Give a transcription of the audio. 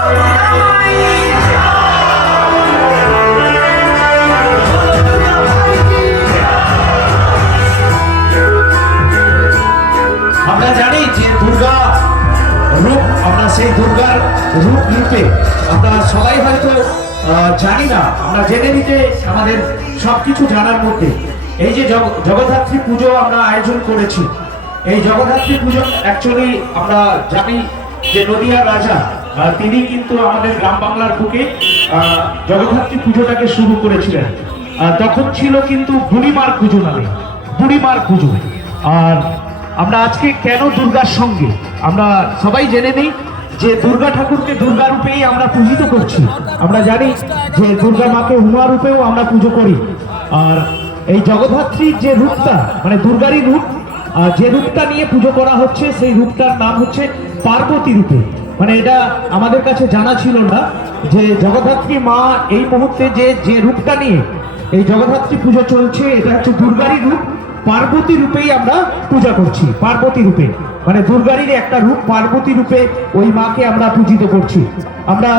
আমরা জানি যে দুর্গা রূপ, আমরা সেই দুর্গার রূপে আমরা সবাই হয়তো জানি না, আমরা জেনে নিতে আমাদের সবকিছু জানার মধ্যে এই যে জগদ্ধাত্রী পুজো আমরা আয়োজন করেছি, এই জগদ্ধাত্রী পুজো অ্যাকচুয়ালি আমরা জানি যে নদিয়ার রাজা তিনি কিন্তু আমাদের গ্রাম বাংলার বুকে জগদ্ধাত্রী পুজোটাকে শুরু করেছিলেন। তখন ছিল কিন্তু বুড়িমার পুজো নামে, বুড়িমার পুজো। আর আমরা আজকে কেন দুর্গার সঙ্গে আমরা সবাই জেনে নিই যে দুর্গা ঠাকুরকে দুর্গা রূপেই আমরা পূজিত করছি। আমরা জানি যে দুর্গা মাকে উমা রূপেও আমরা পুজো করি। আর এই জগদ্ধাত্রীর যে রূপটা মানে দুর্গারই রূপ, যে রূপটা নিয়ে পুজো করা হচ্ছে সেই রূপটার নাম হচ্ছে পার্বতী রূপে। মানে এটা আমাদের কাছে জানা ছিল না যে জগদ্ধাত্রী মা এই মুহূর্তে যে রূপটা নিয়ে এই জগদ্ধাত্রী পুজো চলছে এটা হচ্ছে দুর্গারই রূপ, পার্বতী রূপেই আমরা পূজা করছি। পার্বতী রূপে মানে দুর্গারই একটা রূপ, পার্বতী রূপে ওই মাকে আমরা পূজিত করছি। আমরা